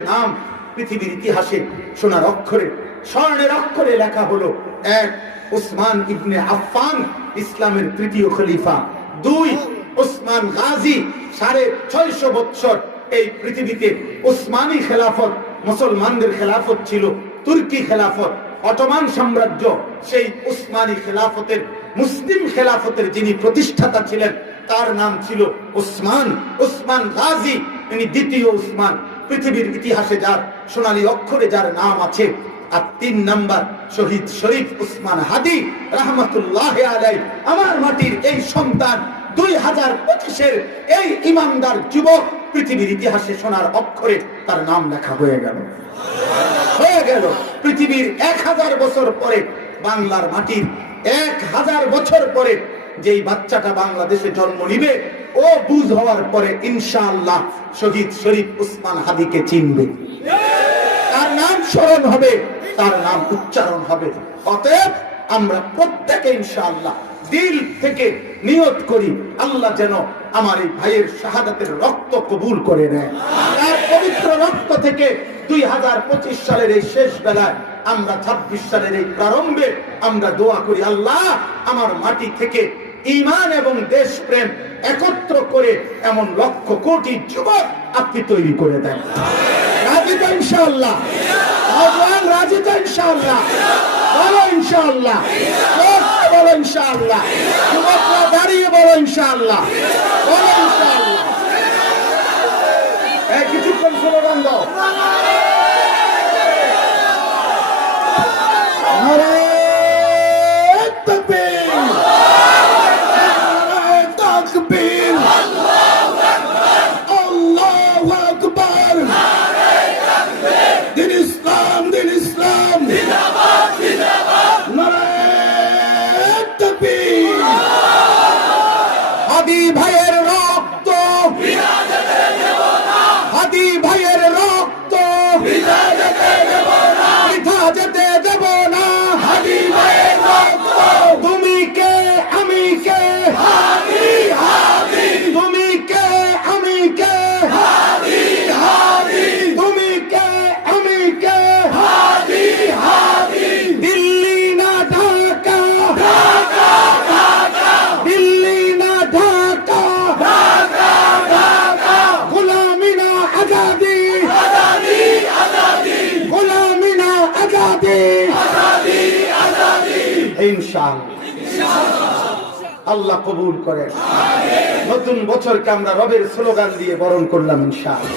নাম পৃথিবীর ইতিহাসে সোনার অক্ষরে স্বর্ণের অক্ষরে লেখা হলো। এক, উসমান ইবনে আফফান, ইসলামের তৃতীয় খলিফা। দুই, উসমান গাজী, 650 বছর এই পৃথিবীতে উসমানী খেলাফত, মুসলমানদের খেলাফত ছিল। তুর্কি খেলাফত, অটোমান সাম্রাজ্য, সেই উসমানী খেলাফতের, মুসলিম খেলাফতের যিনি প্রতিষ্ঠাতা ছিলেন তার নাম ছিল উসমান গাজী। তিনি দ্বিতীয় উসমান, পৃথিবীর ইতিহাসে যার সোনালী অক্ষরে যার নাম আছে। আর 3 নাম্বার শহীদ শরীফ উসমান হাদি রাহমাতুল্লাহ আলাইহি। আমার মাটির এই সন্তান 2025-এর এই ইমানদার যুবক, পৃথিবীর ইতিহাসে সোনার অক্ষরে তার নাম লেখা হয়ে গেল। পৃথিবীর 1000 বছর পরে, বাংলার মাটির 1000 বছর পরে যেই বাচ্চাটা বাংলাদেশে জন্ম নিবে, ও বুঝ হওয়ার পরে ইনশাআল্লাহ শহীদ শরীফ উসমান হাদিকে চিনবে, তার নাম স্মরণ হবে, তার নাম উচ্চারণ হবে। অতএব আমরা প্রত্যেকে ইনশাআল্লাহ দিল থেকে নিয়ত করি, আল্লাহ যেন আমার এই ভাইয়ের শাহাদাতের রক্ত কবুল করে নেয়। তার পবিত্র রক্ত থেকে 2025 সালের এই শেষ বেলায়, আমরা 26 সালের এই প্রারম্ভে আমরা দোয়া করি, আল্লাহ আমার মাটি থেকে ঈমান এবং দেশপ্রেম একত্র করে এমন লক্ষ কোটি যুবক আপনি তৈরি করে দেন। রাজি তো ইনশাআল্লাহ? রাজি তো ইনশাআল্লাহ? বলো ইনশাআল্লাহ, বলো ইনশাআল্লাহ, যুবকরা দাঁড়িয়ে বলো ইনশাআল্লাহ, বলো ইনশাআল্লাহ। এই কিছুক্ষণ স্লোগান দাও। হাদি ভাইয়ের রক্ত, হাদি ভাইয়ের রক্ত বৃথা যেতে দেব না। হাদি ভাইয়ের রক্ত, তুমি কে আমি কে, হাদি হাদি, তুমি কে আমি কে, হাদি হাদি, তুমি কে আমি কে, হাদি হাদি। দিল্লি না ঢাকা, ঢাকা ঢাকা, দিল্লি না ঢাকা, ঢাকা ঢাকা, গোলামি না আজাদি, আজাদি আজাদি, গোলামি না আজাদি, আজাদি আজাদি। ইনশাআল্লাহ আল্লাহ কবুল করেন। নতুন বছরকে আমরা রবের স্লোগান দিয়ে বরণ করলাম ইনশাআল্লাহ।